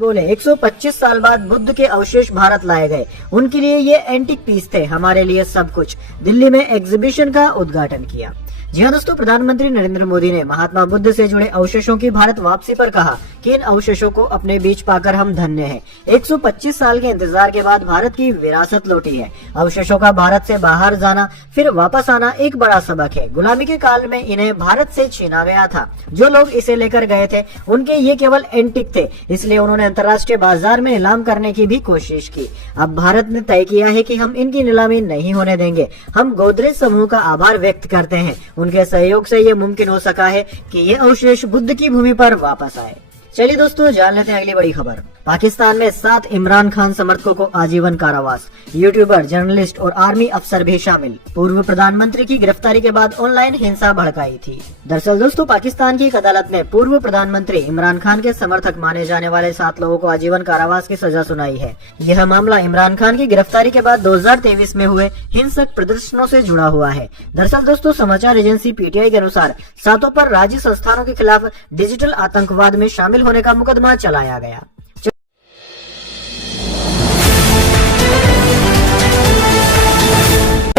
बोले 125 साल बाद बुद्ध के अवशेष भारत लाए गए, उनके लिए ये एंटीक पीस थे, हमारे लिए सब कुछ। दिल्ली में एग्जीबिशन का उद्घाटन किया। जी हाँ दोस्तों, प्रधानमंत्री नरेंद्र मोदी ने महात्मा बुद्ध से जुड़े अवशेषों की भारत वापसी पर कहा कि इन अवशेषों को अपने बीच पाकर हम धन्य हैं। 125 साल के इंतजार के बाद भारत की विरासत लौटी है। अवशेषों का भारत से बाहर जाना फिर वापस आना एक बड़ा सबक है। गुलामी के काल में इन्हें भारत से छीना गया था। जो लोग इसे लेकर गए थे उनके ये केवल एंटिक थे, इसलिए उन्होंने अंतर्राष्ट्रीय बाजार में नीलाम करने की भी कोशिश की। अब भारत ने तय किया है कि हम इनकी नीलामी नहीं होने देंगे। हम गोदरेज समूह का आभार व्यक्त करते हैं, उनके सहयोग से ये मुमकिन हो सका है कि ये अवशेष बुद्ध की भूमि पर वापस आए। चलिए दोस्तों, जान लेते हैं अगली बड़ी खबर। पाकिस्तान में 7 इमरान खान समर्थकों को आजीवन कारावास। यूट्यूबर, जर्नलिस्ट और आर्मी अफसर भी शामिल। पूर्व प्रधानमंत्री की गिरफ्तारी के बाद ऑनलाइन हिंसा भड़काई थी। दरअसल दोस्तों, पाकिस्तान की एक अदालत ने पूर्व प्रधानमंत्री इमरान खान के समर्थक माने जाने वाले 7 लोगों को आजीवन कारावास की सजा सुनाई है। यह मामला इमरान खान की गिरफ्तारी के बाद 2023 में हुए हिंसक प्रदर्शनों से जुड़ा हुआ है। दरअसल दोस्तों, समाचार एजेंसी पीटीआई के अनुसार 7 पर राज्य संस्थानों के खिलाफ डिजिटल आतंकवाद में शामिल होने का मुकदमा चलाया गया।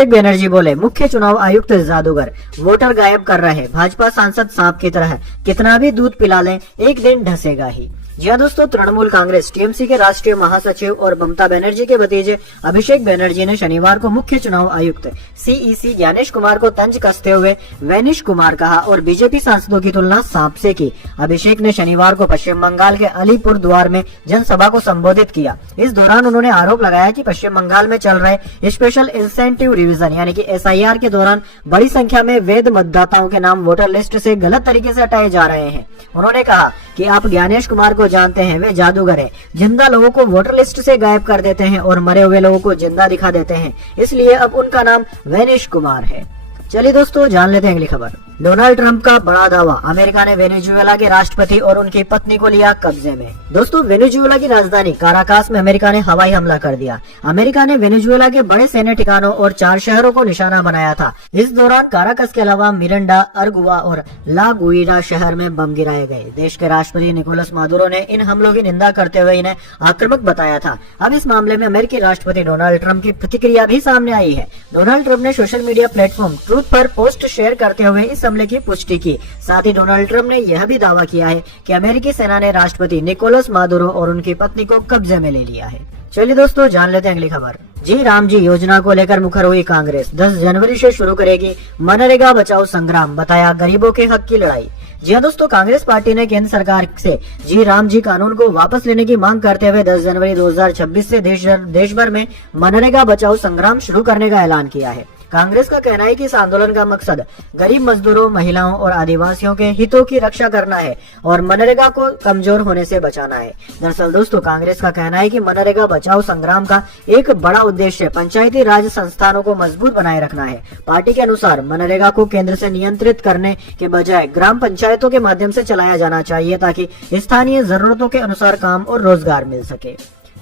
बनर्जी बोले, मुख्य चुनाव आयुक्त जादूगर, वोटर गायब कर रहे, भाजपा सांसद सांप की तरह, कितना भी दूध पिला लें एक दिन ढसेगा ही। जी हाँ दोस्तों, तृणमूल कांग्रेस टीएमसी के राष्ट्रीय महासचिव और ममता बनर्जी के भतीजे अभिषेक बनर्जी ने शनिवार को मुख्य चुनाव आयुक्त सीईसी ज्ञानेश कुमार को तंज कसते हुए वैनिश कुमार कहा और बीजेपी सांसदों की तुलना सांप से की। अभिषेक ने शनिवार को पश्चिम बंगाल के अलीपुर द्वार में जनसभा को संबोधित किया। इस दौरान उन्होंने आरोप लगाया कि पश्चिम बंगाल में चल रहे स्पेशल इंसेंटिव रिवीजन यानी कि एसआईआर के दौरान बड़ी संख्या में वैध मतदाताओं के नाम वोटर लिस्ट से गलत तरीके से हटाए जा रहे हैं। उन्होंने कहा कि आप ज्ञानेश कुमार को जानते हैं, वे जादूगर हैं। जिंदा लोगों को वोटर लिस्ट से गायब कर देते हैं और मरे हुए लोगों को जिंदा दिखा देते हैं, इसलिए अब उनका नाम वैनिश कुमार है। चलिए दोस्तों, जान लेते हैं अगली खबर। डोनाल्ड ट्रंप का बड़ा दावा, अमेरिका ने वेनेजुएला के राष्ट्रपति और उनकी पत्नी को लिया कब्जे में। दोस्तों, वेनेजुएला की राजधानी काराकास में अमेरिका ने हवाई हमला कर दिया। अमेरिका ने वेनेजुएला के बड़े सैन्य ठिकानों और 4 शहरों को निशाना बनाया था। इस दौरान काराकास के अलावा मिरंडा, अरगुआ और ला गुइडा शहर में बम गिराए गए। देश के राष्ट्रपति निकोलस मादुरो ने इन हमलों की निंदा करते हुए इन्हें आक्रामक बताया था। अब इस मामले में अमेरिकी राष्ट्रपति डोनाल्ड ट्रंप की प्रतिक्रिया भी सामने आई है। डोनाल्ड ट्रंप ने सोशल मीडिया प्लेटफॉर्म ट्रूथ पर पोस्ट शेयर करते हुए इस हमले की पुष्टि की। साथ ही डोनाल्ड ट्रंप ने यह भी दावा किया है कि अमेरिकी सेना ने राष्ट्रपति निकोलस मादुरो और उनकी पत्नी को कब्जे में ले लिया है। चलिए दोस्तों, जान लेते हैं अगली खबर। जी राम जी योजना को लेकर मुखर हुई कांग्रेस, 10 जनवरी से शुरू करेगी मनरेगा बचाओ संग्राम, बताया गरीबों के हक की लड़ाई। जी हाँ दोस्तों, कांग्रेस पार्टी ने केंद्र सरकार से जी राम जी कानून को वापस लेने की मांग करते हुए 10 जनवरी 2026 से देश भर में मनरेगा बचाओ संग्राम शुरू करने का ऐलान किया है। कांग्रेस का कहना है कि इस आंदोलन का मकसद गरीब मजदूरों, महिलाओं और आदिवासियों के हितों की रक्षा करना है और मनरेगा को कमजोर होने से बचाना है। दरअसल दोस्तों, कांग्रेस का कहना है कि मनरेगा बचाओ संग्राम का एक बड़ा उद्देश्य पंचायती राज संस्थानों को मजबूत बनाए रखना है। पार्टी के अनुसार मनरेगा को केंद्र से नियंत्रित करने के बजाय ग्राम पंचायतों के माध्यम से चलाया जाना चाहिए ताकि स्थानीय जरूरतों के अनुसार काम और रोजगार मिल सके।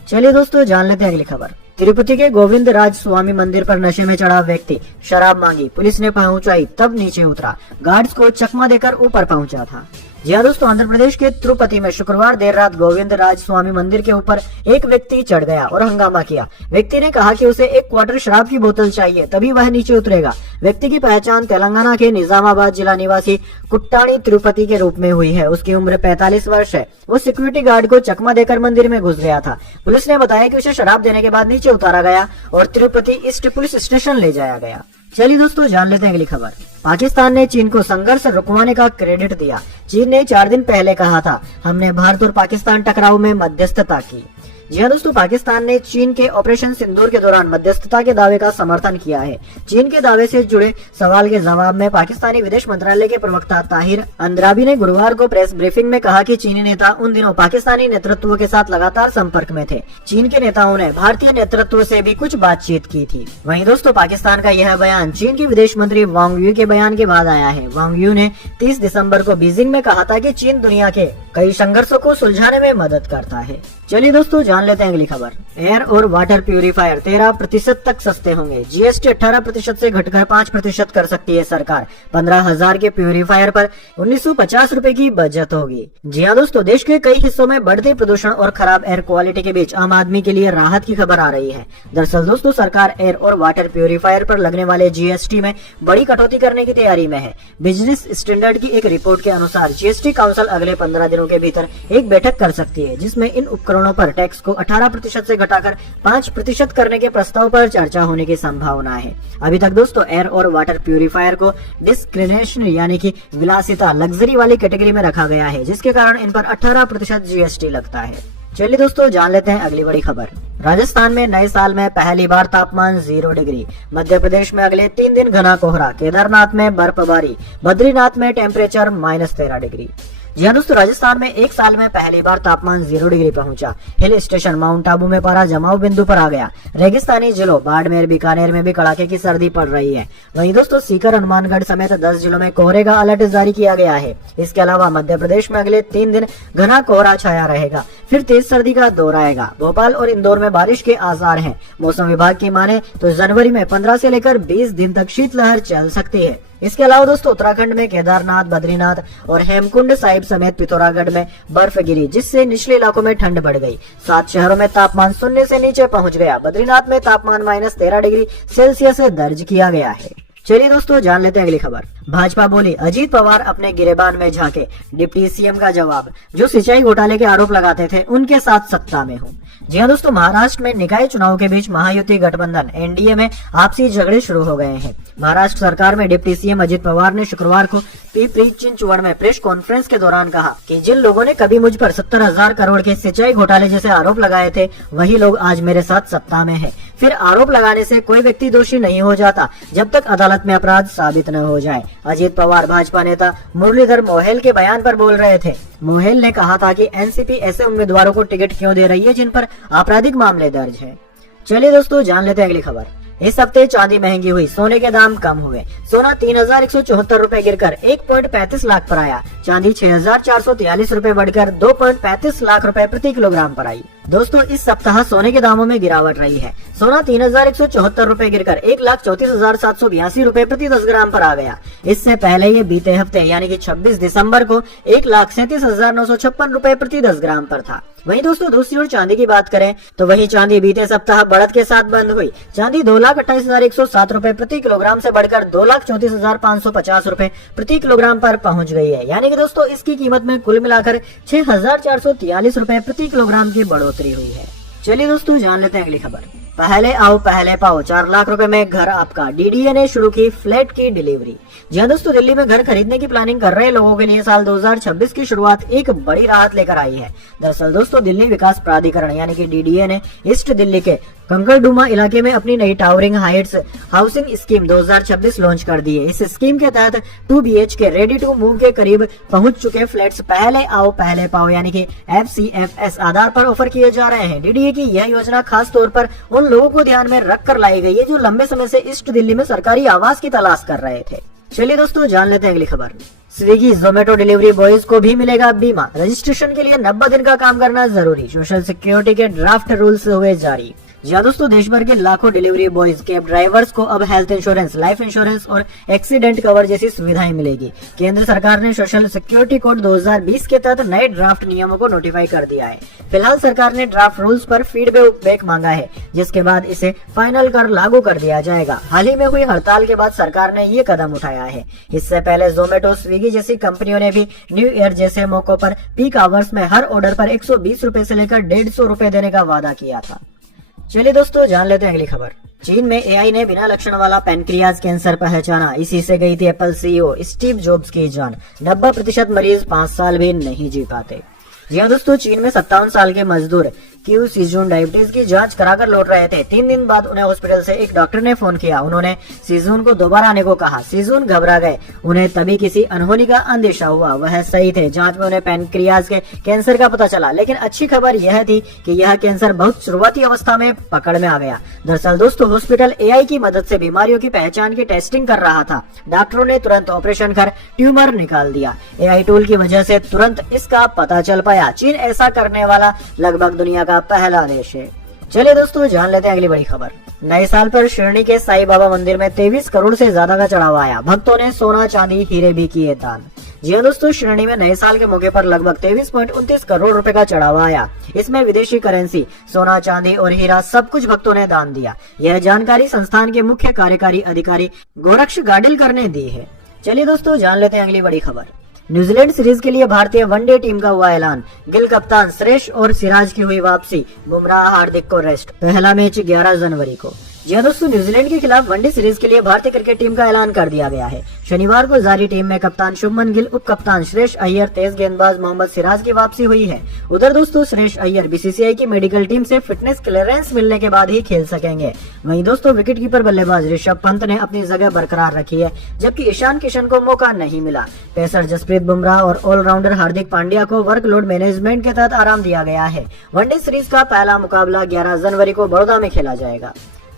चलिए दोस्तों, जान लेते हैं अगली खबर। तिरुपति के गोविंद राज स्वामी मंदिर पर नशे में चढ़ा व्यक्ति, शराब मांगी, पुलिस ने पहुंचाई तब नीचे उतरा, गार्ड्स को चकमा देकर ऊपर पहुंचा था। जी हाँ दोस्तों, आंध्र प्रदेश के तिरुपति में शुक्रवार देर रात गोविंद राज स्वामी मंदिर के ऊपर एक व्यक्ति चढ़ गया और हंगामा किया। व्यक्ति ने कहा कि उसे 1 क्वार्टर शराब की बोतल चाहिए, तभी वह नीचे उतरेगा। व्यक्ति की पहचान तेलंगाना के निजामाबाद जिला निवासी कुट्टाणी तिरुपति के रूप में हुई है। उसकी उम्र 45 वर्ष है। वो सिक्योरिटी गार्ड को चकमा देकर मंदिर में घुस गया था। पुलिस ने बताया कि उसे शराब देने के बाद नीचे उतारा गया और तिरुपति ईस्ट पुलिस स्टेशन ले जाया गया। चलिए दोस्तों, जान लेते हैं अगली खबर। पाकिस्तान ने चीन को संघर्ष रुकवाने का क्रेडिट दिया। चीन ने 4 दिन पहले कहा था, हमने भारत और पाकिस्तान टकराव में मध्यस्थता की। जी हाँ दोस्तों, पाकिस्तान ने चीन के ऑपरेशन सिंदूर के दौरान मध्यस्थता के दावे का समर्थन किया है। चीन के दावे से जुड़े सवाल के जवाब में पाकिस्तानी विदेश मंत्रालय के प्रवक्ता ताहिर अंद्राबी ने गुरुवार को प्रेस ब्रीफिंग में कहा कि चीनी नेता उन दिनों पाकिस्तानी नेतृत्व के साथ लगातार संपर्क में थे। चीन के नेताओं ने भारतीय नेतृत्व से भी कुछ बातचीत की थी। वहीं दोस्तों, पाकिस्तान का यह बयान चीन के विदेश मंत्री वांग यू के बयान के बाद आया है। वांग यू ने 30 दिसंबर को बीजिंग में कहा था कि चीन दुनिया के कई संघर्षों को सुलझाने में मदद करता है। चलिए दोस्तों, जान लेते हैं अगली खबर। एयर और वाटर प्यूरिफायर 13% तक सस्ते होंगे। जीएसटी 18% से घटकर 5% कर सकती है सरकार। 15,000 के प्यूरिफायर पर 1950 रुपए की बचत होगी। जी हाँ दोस्तों, देश के कई हिस्सों में बढ़ते प्रदूषण और खराब एयर क्वालिटी के बीच आम आदमी के लिए राहत की खबर आ रही है। दरअसल दोस्तों, सरकार एयर और वाटर प्यूरिफायर पर लगने वाले जीएसटी में बड़ी कटौती करने की तैयारी में है। बिजनेस स्टैंडर्ड की एक रिपोर्ट के अनुसार जीएसटी काउंसिल अगले 15 दिनों के भीतर एक बैठक कर सकती है, जिसमें इन उपकरणों पर टैक्स को 18% से घटाकर 5% करने के प्रस्ताव पर चर्चा होने की संभावना है। अभी तक दोस्तों एयर और वाटर प्यूरिफायर को डिस्क्रिमिनेशन यानी कि विलासिता लग्जरी वाली कैटेगरी में रखा गया है, जिसके कारण इन पर 18% जीएसटी लगता है। चलिए दोस्तों, जान लेते हैं अगली बड़ी खबर। राजस्थान में नए साल में पहली बार तापमान 0 डिग्री। मध्य प्रदेश में अगले 3 दिन घना कोहरा। केदारनाथ में बर्फबारी। बद्रीनाथ में टेम्परेचर -13 डिग्री। जी हाँ दोस्तों, राजस्थान में एक साल में पहली बार तापमान 0 डिग्री पहुंचा। हिल स्टेशन माउंट आबू में पारा जमाव बिंदु पर आ गया। रेगिस्तानी जिलों बाड़मेर बीकानेर में भी कड़ाके की सर्दी पड़ रही है। वहीं दोस्तों सीकर हनुमानगढ़ समेत 10 जिलों में कोहरे का अलर्ट जारी किया गया है। इसके अलावा मध्य प्रदेश में अगले 3 दिन घना कोहरा छाया रहेगा। फिर तेज सर्दी का दौर आएगा। भोपाल और इंदौर में बारिश के आसार हैं। मौसम विभाग की माने तो जनवरी में 15 से लेकर 20 दिन तक शीतलहर चल सकती है। इसके अलावा दोस्तों उत्तराखंड में केदारनाथ, बद्रीनाथ और हेमकुंड साहिब समेत पिथौरागढ़ में बर्फ गिरी, जिससे निचले इलाकों में ठंड बढ़ गई। 7 शहरों में तापमान 0 से नीचे पहुंच गया। बद्रीनाथ में तापमान -13 डिग्री सेल्सियस दर्ज किया गया है। चलिए दोस्तों, जान लेते हैं अगली खबर। भाजपा बोली अजीत पवार अपने गिरेबान में झांके। डिप्टी सीएम का जवाब, जो सिंचाई घोटाले के आरोप लगाते थे उनके साथ सत्ता में हूँ। जी हाँ दोस्तों, महाराष्ट्र में निकाय चुनाव के बीच महायुति गठबंधन एनडीए में आपसी झगड़े शुरू हो गए हैं। महाराष्ट्र सरकार में डिप्टी सीएम अजित पवार ने शुक्रवार को पिंपरी चिंचवड में प्रेस कॉन्फ्रेंस के दौरान कहा कि जिन लोगों ने कभी मुझ पर 70,000 करोड़ के सिंचाई घोटाले जैसे आरोप लगाए थे, वही लोग आज मेरे साथ सत्ता में हैं। फिर आरोप लगाने से कोई व्यक्ति दोषी नहीं हो जाता जब तक अदालत में अपराध साबित न हो जाए। अजित पवार भाजपा नेता मुरलीधर मोहेल के बयान पर बोल रहे थे। मोहेल ने कहा था कि एनसीपी ऐसे उम्मीदवारों को टिकट क्यों दे रही है जिन पर आपराधिक मामले दर्ज है। चलिए दोस्तों, जान लेते हैं अगली खबर। इस हफ्ते चांदी महंगी हुई, सोने के दाम कम हुए। सोना 3,174 रुपए गिरकर 1.35 लाख पर आया। चांदी 6,443 रुपए बढ़कर 2.35 लाख रुपए प्रति किलोग्राम पर आई। दोस्तों इस सप्ताह सोने के दामों में गिरावट रही है। सोना 3,174 रुपए गिरकर 1,34,782 रुपए प्रति 10 ग्राम पर आ गया। इससे पहले ये बीते हफ्ते यानी कि 26 दिसंबर को 1,37,956 रुपए प्रति 10 ग्राम पर था। वहीं दोस्तों दूसरी ओर चांदी की बात करें तो वही चांदी बीते सप्ताह बढ़त के साथ बंद हुई। चांदी 2,28,107 रुपए प्रति किलोग्राम से बढ़कर 2,34,550 रुपए प्रति किलोग्राम पर पहुंच गई है। यानी कि दोस्तों इसकी कीमत में कुल मिलाकर 6,443 रुपए प्रति किलोग्राम की बढ़ोतरी हुई है। चलिए दोस्तों जान लेते हैं अगली खबर। पहले आओ पहले पाओ, 4 लाख रुपए में घर आपका। डीडीए ने शुरू की फ्लैट की डिलीवरी। जी हाँ दोस्तों, दिल्ली में घर खरीदने की प्लानिंग कर रहे लोगों के लिए साल 2026 की शुरुआत एक बड़ी राहत लेकर आई है। दरअसल दोस्तों दिल्ली विकास प्राधिकरण यानी कि डीडीए ने ईस्ट दिल्ली के कंकरडुमा इलाके में अपनी नई towering Heights housing scheme 2026 launch कर दी है। इस स्कीम के तहत 2 BHK रेडी टू मूव के करीब पहुंच चुके फ्लैट्स पहले आओ पहले पाओ यानी कि FCFS आधार पर ऑफर किए जा रहे हैं। डीडीए की यह योजना खास तौर पर उन लोगों को ध्यान में रखकर लाई गई है जो लंबे समय से ईस्ट दिल्ली में सरकारी आवास की तलाश कर रहे थे। चलिए दोस्तों जान लेते हैं अगली खबर। स्विगी जोमेटो डिलीवरी बॉयज को भी मिलेगा बीमा। रजिस्ट्रेशन के लिए 90 दिन का काम करना जरूरी। सोशल सिक्योरिटी के ड्राफ्ट रूल्स हुए जारी। जी हाँ दोस्तों, देश भर के लाखों डिलीवरी बॉयज कैब ड्राइवर्स को अब हेल्थ इंश्योरेंस, लाइफ इंश्योरेंस और एक्सीडेंट कवर जैसी सुविधाएं मिलेगी। केंद्र सरकार ने सोशल सिक्योरिटी कोड 2020 के तहत नए ड्राफ्ट नियमों को नोटिफाई कर दिया है। फिलहाल सरकार ने ड्राफ्ट रूल्स पर फीडबैक मांगा है, जिसके बाद इसे फाइनल कर लागू कर दिया जाएगा। हाल ही में हुई हड़ताल के बाद सरकार ने ये कदम उठाया है। इससे पहले जोमेटो, स्विगी जैसी कंपनियों ने भी न्यू ईयर जैसे मौकों पर पीक आवर्स में हर ऑर्डर पर 120 रुपए से लेकर 150 रुपए देने का वादा किया था। चलिए दोस्तों जान लेते हैं अगली खबर। चीन में एआई ने बिना लक्षण वाला पैनक्रियाज कैंसर पहचाना। इसी से गई थी एप्पल सीईओ स्टीव जॉब्स की जान। 90% मरीज 5 साल भी नहीं जी पाते। जी हाँ दोस्तों, चीन में 57 साल के मजदूर क्यू सीजून डायबिटीज की जांच कराकर लौट रहे थे। 3 दिन बाद उन्हें हॉस्पिटल से एक डॉक्टर ने फोन किया। उन्होंने सीजून को दोबारा आने को कहा। सीजून घबरा गए। उन्हें तभी किसी अनहोनी का अंदेशा हुआ। वह सही थे। जांच में उन्हें पैनक्रियाज के कैंसर का पता चला। लेकिन अच्छी खबर यह थी कि यह कैंसर बहुत शुरुआती अवस्था में पकड़ में आ गया। दरअसल दोस्तों हॉस्पिटल एआई की मदद से बीमारियों की पहचान की टेस्टिंग कर रहा था। डॉक्टरों ने तुरंत ऑपरेशन कर ट्यूमर निकाल दिया। एआई टूल की वजह से तुरंत इसका पता चल पाया। चीन ऐसा करने वाला लगभग दुनिया का का पहला देश है। चलिए दोस्तों जान लेते हैं अगली बड़ी खबर। नए साल पर शिरडी के साईं बाबा मंदिर में 23 करोड़ से ज्यादा का चढ़ावा आया। भक्तों ने सोना चांदी हीरे भी किए दान। जी हाँ दोस्तों, शिरडी में नए साल के मौके पर लगभग 23.29 करोड़ रुपए का चढ़ावा आया। इसमें विदेशी करेंसी, सोना चांदी और हीरा सब कुछ भक्तों ने दान दिया। यह जानकारी संस्थान के मुख्य कार्यकारी अधिकारी गोरक्ष गाडिलकर ने दी है। चलिए दोस्तों जान लेते हैं अगली बड़ी खबर। न्यूजीलैंड सीरीज के लिए भारतीय वनडे टीम का हुआ ऐलान। गिल कप्तान श्रेयस और सिराज की हुई वापसी। बुमराह हार्दिक को रेस्ट। पहला मैच 11 जनवरी को। जी हाँ दोस्तों, न्यूजीलैंड के खिलाफ वनडे सीरीज के लिए भारतीय क्रिकेट टीम का ऐलान कर दिया गया है। शनिवार को जारी टीम में कप्तान शुभमन गिल, उप कप्तान श्रेयस अय्यर, तेज गेंदबाज मोहम्मद सिराज की वापसी हुई है। उधर दोस्तों श्रेयस अय्यर बीसीसीआई की मेडिकल टीम से फिटनेस क्लियरेंस मिलने के बाद ही खेल सकेंगे। वहीं दोस्तों विकेटकीपर बल्लेबाज ऋषभ पंत ने अपनी जगह बरकरार रखी है, जबकि ईशान किशन को मौका नहीं मिला। पेसर जसप्रीत बुमराह और ऑलराउंडर हार्दिक पांड्या को वर्कलोड मैनेजमेंट के तहत आराम दिया गया है। वनडे सीरीज का पहला मुकाबला 11 जनवरी को बड़ौदा में खेला जाएगा।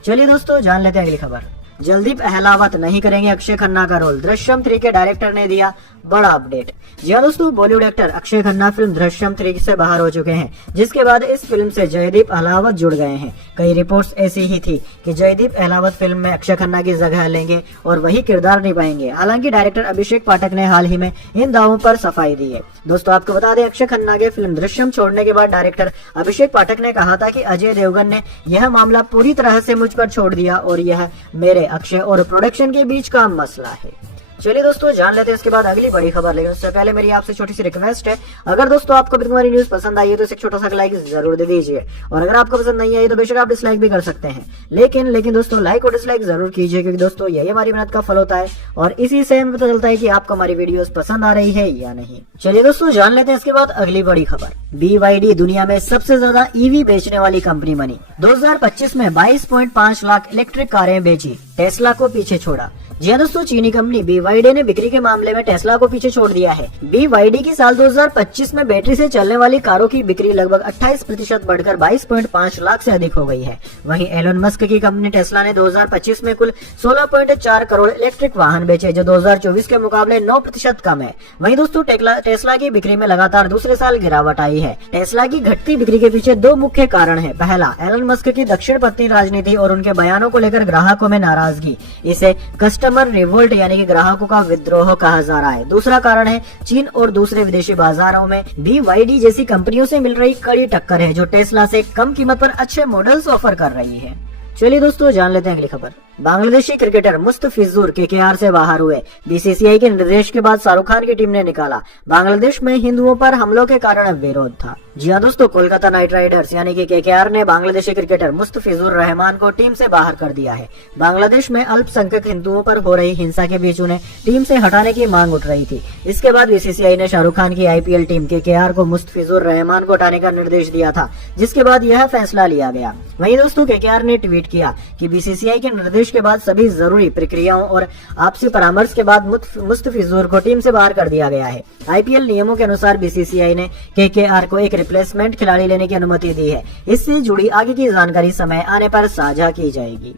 चलिए दोस्तों जान लेते हैं अगली खबर। जल्दी अहलावत नहीं करेंगे अक्षय खन्ना का रोल। दृश्यम 3 के डायरेक्टर ने दिया बड़ा अपडेट। जी हाँ दोस्तों, बॉलीवुड एक्टर अक्षय खन्ना फिल्म दृश्यम 3 से बाहर हो चुके हैं, जिसके बाद इस फिल्म से जयदीप अहलावत जुड़ गए हैं। कई रिपोर्ट्स ऐसी ही थी कि जयदीप अहलावत फिल्म में अक्षय खन्ना की जगह लेंगे और वही किरदार निभाएंगे। हालांकि डायरेक्टर अभिषेक पाठक ने हाल ही में इन दावों पर सफाई दी है। दोस्तों आपको बता दें, अक्षय खन्ना के फिल्म दृश्यम छोड़ने के बाद डायरेक्टर अभिषेक पाठक ने कहा था कि अजय देवगन ने यह मामला पूरी तरह से मुझ पर छोड़ दिया और यह मेरे, अक्षय और प्रोडक्शन के बीच का मसला है। चलिए दोस्तों जान लेते हैं इसके बाद अगली बड़ी खबर। लेकिन उससे पहले मेरी आपसे छोटी सी रिक्वेस्ट है, अगर दोस्तों आपको भी हमारी न्यूज पसंद आई है तो इसे एक छोटा सा लाइक जरूर दे दीजिए, और अगर आपको पसंद नहीं आई तो बेशक आप डिसलाइक भी कर सकते हैं। लेकिन दोस्तों लाइक और डिसलाइक जरूर कीजिए, क्योंकि दोस्तों यही हमारी मेहनत का फल होता है और इसी से हमें पता चलता है कि आपको हमारी वीडियोस पसंद आ रही है या नहीं। चलिए दोस्तों जान लेते हैं इसके बाद अगली बड़ी खबर। BYD दुनिया में सबसे ज्यादा ईवी बेचने वाली कंपनी बनी। 2025 में 22.5 लाख इलेक्ट्रिक कारें बेची, टेस्ला को पीछे छोड़ा। जी हाँ दोस्तों, चीनी कंपनी BYD ने बिक्री के मामले में टेस्ला को पीछे छोड़ दिया है। BYD की साल 2025 में बैटरी से चलने वाली कारों की बिक्री लगभग 28% बढ़कर 22.5 लाख से अधिक हो गई है। वहीं एलोन मस्क की कंपनी टेस्ला ने 2025 में कुल 16.4 करोड़ इलेक्ट्रिक वाहन बेचे, जो 2024 के मुकाबले 9% कम है। वहीं दोस्तों टेस्ला की बिक्री में लगातार दूसरे साल गिरावट आई है। टेस्ला की घटती बिक्री के पीछे दो मुख्य कारण है। पहला, एलोन मस्क की दक्षिणपंथी राजनीति और उनके बयानों को लेकर ग्राहकों में नाराजगी। इसे कस्टमर रिवोल्ट यानी कि ग्राहकों का विद्रोह कहा जा रहा है। दूसरा कारण है चीन और दूसरे विदेशी बाजारों में BYD जैसी कंपनियों से मिल रही कड़ी टक्कर है, जो टेस्ला से कम कीमत पर अच्छे मॉडल्स ऑफर कर रही है। चलिए दोस्तों जान लेते हैं अगली खबर। बांग्लादेशी क्रिकेटर मुस्तफिजुर KKR से बाहर हुए। BCCI के निर्देश के बाद शाहरुख खान की टीम ने निकाला। बांग्लादेश में हिंदुओं पर हमलों के कारण विरोध था। जी हाँ दोस्तों, कोलकाता नाइट राइडर्स यानी कि KKR ने बांग्लादेशी क्रिकेटर मुस्तफिजुर रहमान को टीम से बाहर कर दिया है। बांग्लादेश में अल्पसंख्यक हिंदुओं पर हो रही हिंसा के बीच उन्हें टीम से हटाने की मांग उठ रही थी। इसके बाद BCCI ने शाहरुख खान की IPL टीम KKR को मुस्तफिजुर रहमान को हटाने का निर्देश दिया था, जिसके बाद यह फैसला लिया गया। वहीं दोस्तों KKR ने ट्वीट किया कि BCCI के निर्देश के बाद सभी जरूरी प्रक्रियाओं और आपसी परामर्श के बाद मुस्तफिजुर को टीम से बाहर कर दिया गया है। IPL नियमों के अनुसार BCCI ने KKR को एक रिप्लेसमेंट खिलाड़ी लेने की अनुमति दी है। इससे जुड़ी आगे की जानकारी समय आने पर साझा की जाएगी।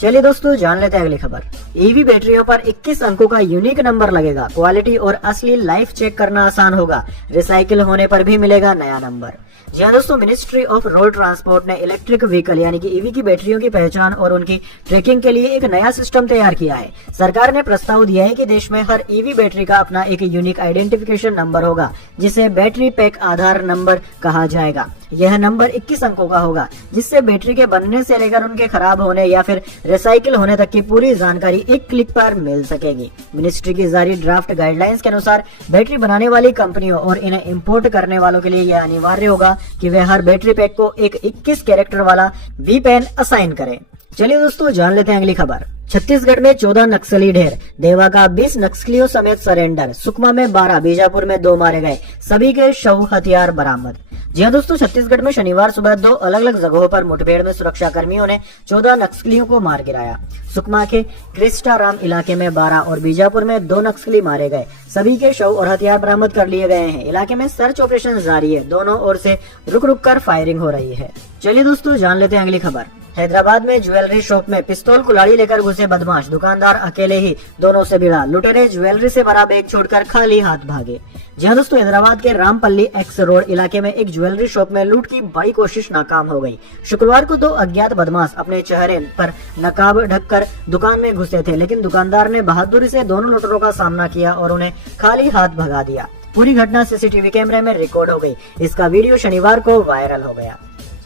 चलिए दोस्तों जान लेते हैं अगली खबर। ईवी बैटरियों पर 21 अंकों का यूनिक नंबर लगेगा। क्वालिटी और असली लाइफ चेक करना आसान होगा। रिसाइकिल होने पर भी मिलेगा नया नंबर। जी हाँ दोस्तों, मिनिस्ट्री ऑफ रोड ट्रांसपोर्ट ने इलेक्ट्रिक व्हीकल यानी कि ईवी की बैटरियों की पहचान और उनकी ट्रैकिंग के लिए एक नया सिस्टम तैयार किया है। सरकार ने प्रस्ताव दिया है कि देश में हर ईवी बैटरी का अपना एक यूनिक आइडेंटिफिकेशन नंबर होगा, जिसे बैटरी पैक आधार नंबर कहा जाएगा। यह नंबर 21 अंकों का होगा, जिससे बैटरी के बनने से लेकर उनके खराब होने या फिर रिसाइकिल होने तक की पूरी जानकारी एक क्लिक पर मिल सकेगी। मिनिस्ट्री की जारी ड्राफ्ट गाइडलाइंस के अनुसार बैटरी बनाने वाली कंपनियों और इन्हें इंपोर्ट करने वालों के लिए यह अनिवार्य होगा कि वे हर बैटरी पैक को एक 21 कैरेक्टर वाला VPN असाइन करें। चलिए दोस्तों जान लेते हैं अगली खबर। छत्तीसगढ़ में 14 नक्सली ढेर। देवा का 20 नक्सलियों समेत सरेंडर। सुकमा में 12, बीजापुर में 2 मारे गए। सभी के शव, हथियार बरामद। जी हाँ दोस्तों, छत्तीसगढ़ में शनिवार सुबह 2 अलग अलग जगहों पर मुठभेड़ में सुरक्षा कर्मियों ने 14 नक्सलियों को मार गिराया। सुकमा के क्रिस्टाराम इलाके में 12 और बीजापुर में 2 नक्सली मारे गए। सभी के शव और हथियार बरामद कर लिए गए हैं। इलाके में सर्च ऑपरेशन जारी है। दोनों ओर से रुक रुक कर फायरिंग हो रही है। चलिए दोस्तों जान लेते हैं अगली खबर। हैदराबाद में ज्वेलरी शॉप में पिस्तौल कुल्हाड़ी लेकर घुसे बदमाश, दुकानदार अकेले ही दोनों से भिड़ा। लुटेरे ज्वेलरी से भरा बैग छोड़कर खाली हाथ भागे। जी हाँ दोस्तों, हैदराबाद के रामपल्ली एक्स रोड इलाके में एक ज्वेलरी शॉप में लूट की बड़ी कोशिश नाकाम हो गई। शुक्रवार को दो अज्ञात बदमाश अपने चेहरे पर नकाब ढककर दुकान में घुसे थे, लेकिन दुकानदार ने बहादुरी से दोनों लुटेरों का सामना किया और उन्हें खाली हाथ भगा दिया। पूरी घटना सीसीटीवी कैमरे में रिकॉर्ड हो गई। इसका वीडियो शनिवार को वायरल हो गया।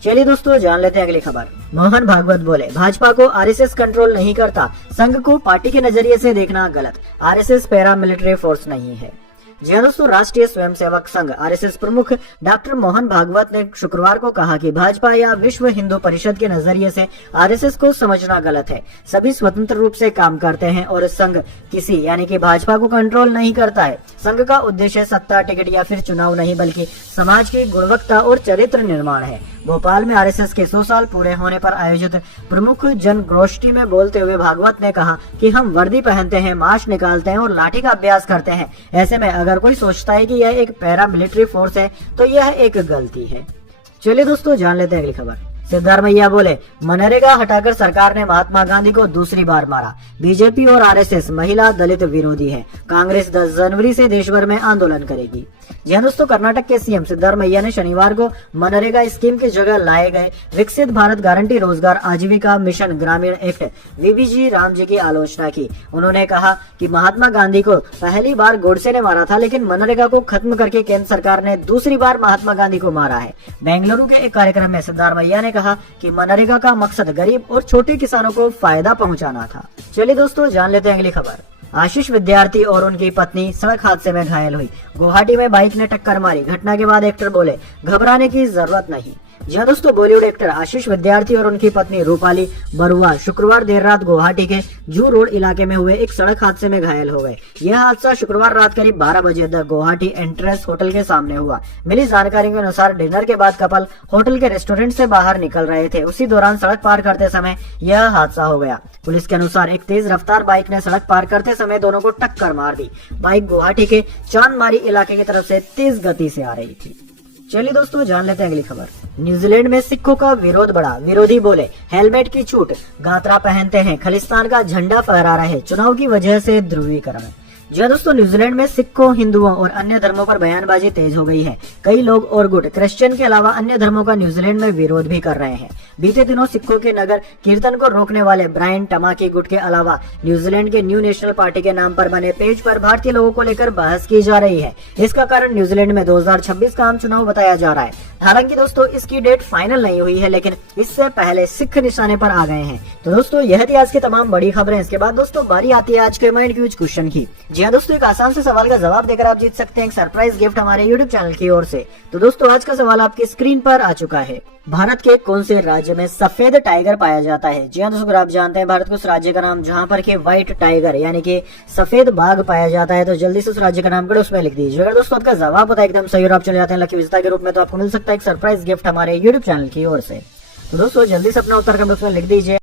चलिए दोस्तों, जान लेते हैं अगली खबर। मोहन भागवत बोले, भाजपा को आरएसएस कंट्रोल नहीं करता, संघ को पार्टी के नजरिए से देखना गलत। आरएसएस पैरा मिलिट्री फोर्स नहीं है। जी हाँ दोस्तों, राष्ट्रीय स्वयंसेवक संघ आरएसएस प्रमुख डॉक्टर मोहन भागवत ने शुक्रवार को कहा कि भाजपा या विश्व हिंदू परिषद के नजरिए से आरएसएस को समझना गलत है। सभी स्वतंत्र रूप से काम करते हैं और संघ किसी यानी कि भाजपा को कंट्रोल नहीं करता है। संघ का उद्देश्य सत्ता, टिकट या फिर चुनाव नहीं, बल्कि समाज की गुणवत्ता और चरित्र निर्माण है। भोपाल में आरएसएस के 100 साल पूरे होने पर आयोजित प्रमुख जनगोष्ठी में बोलते हुए भागवत ने कहा कि हम वर्दी पहनते हैं, मार्च निकालते हैं और लाठी का अभ्यास करते हैं। ऐसे में अगर कोई सोचता है कि यह एक पैरा मिलिट्री फोर्स है तो यह एक गलती है। चलिए दोस्तों, जान लेते हैं अगली खबर। सिद्धारमैया बोले, मनरेगा हटाकर सरकार ने महात्मा गांधी को दूसरी बार मारा। बीजेपी और आरएसएस महिला दलित विरोधी है। कांग्रेस 10 जनवरी से देश भर में आंदोलन करेगी। जी हाँ दोस्तों, कर्नाटक के सीएम सिद्धारमैया ने शनिवार को मनरेगा स्कीम की जगह लाए गए विकसित भारत गारंटी रोजगार आजीविका मिशन ग्रामीण एक्ट वीबीजी राम जी की आलोचना की। उन्होंने कहा कि महात्मा गांधी को पहली बार गोडसे ने मारा था, लेकिन मनरेगा को खत्म करके केंद्र सरकार ने दूसरी बार महात्मा गांधी को मारा है। बेंगलुरु के एक कार्यक्रम में सिद्धारमैया ने कहा कि मनरेगा का मकसद गरीब और छोटे किसानों को फायदा पहुंचाना था। चलिए दोस्तों, जान लेते हैं अगली खबर। आशीष विद्यार्थी और उनकी पत्नी सड़क हादसे में घायल हुई। गुवाहाटी में बाइक ने टक्कर मारी। घटना के बाद एक्टर बोले, घबराने की जरूरत नहीं। जी हाँ दोस्तों, बॉलीवुड एक्टर आशीष विद्यार्थी और उनकी पत्नी रूपाली बरुआ शुक्रवार देर रात गुवाहाटी के जू रोड इलाके में हुए एक सड़क हादसे में घायल हो गए। यह हादसा शुक्रवार रात करीब 12 बजे द गुवाहाटी एंट्रेंस होटल के सामने हुआ। मिली जानकारी के अनुसार डिनर के बाद कपल होटल के रेस्टोरेंट से बाहर निकल रहे थे। उसी दौरान सड़क पार करते समय यह हादसा हो गया। पुलिस के अनुसार एक तेज रफ्तार बाइक ने सड़क पार करते समय दोनों को टक्कर मार दी। बाइक गुवाहाटी के चांदमारी इलाके की तरफ से तेज गति से आ रही थी। चलिए दोस्तों, जान लेते हैं अगली खबर। न्यूजीलैंड में सिखों का विरोध बढ़ा। विरोधी बोले, हेलमेट की छूट, गात्रा पहनते हैं, खालिस्तान का झंडा फहरा रहे, चुनाव की वजह से ध्रुवीकरण। जी दोस्तों, न्यूजीलैंड में सिखों, हिंदुओं और अन्य धर्मों पर बयानबाजी तेज हो गई है। कई लोग और गुट क्रिश्चियन के अलावा अन्य धर्मों का न्यूजीलैंड में विरोध भी कर रहे हैं। बीते दिनों सिखों के नगर कीर्तन को रोकने वाले ब्रायन टमाकी गुट के अलावा न्यूजीलैंड के न्यू नेशनल पार्टी के नाम पर बने पेज पर भारतीय लोगों को लेकर बहस की जा रही है। इसका कारण न्यूजीलैंड में 2026 का आम चुनाव बताया जा रहा है। हालांकि दोस्तों, इसकी डेट फाइनल नहीं हुई है, लेकिन इससे पहले सिख निशाने पर आ गए हैं। तो दोस्तों, यह थी आज की तमाम बड़ी खबरें। इसके बाद दोस्तों बारी आती है आज के माइंड क्यूज क्वेश्चन की। जी हाँ दोस्तों, एक आसान से सवाल का जवाब देकर आप जीत सकते हैं एक सरप्राइज गिफ्ट हमारे यूट्यूब चैनल की ओर से। तो दोस्तों, आज का सवाल आपकी स्क्रीन पर आ चुका है। भारत के कौन से राज्य में सफेद टाइगर पाया जाता है? जी हाँ दोस्तों, अगर आप जानते हैं भारत के उस राज्य का नाम जहां पर के व्हाइट टाइगर यानी कि सफेद बाघ पाया जाता है, तो जल्दी से उस राज्य का नाम कर उसमें लिख दीजिए। अगर दोस्तों आपका जवाब होता है एकदम सही और आप चले जाते हैं लकी विजेता के रूप में, तो आपको मिल सकता है एक सरप्राइज गिफ्ट हमारे यूट्यूब चैनल की ओर से। तो दोस्तों, जल्दी से अपना उत्तर कमेंट बॉक्स में लिख दीजिए।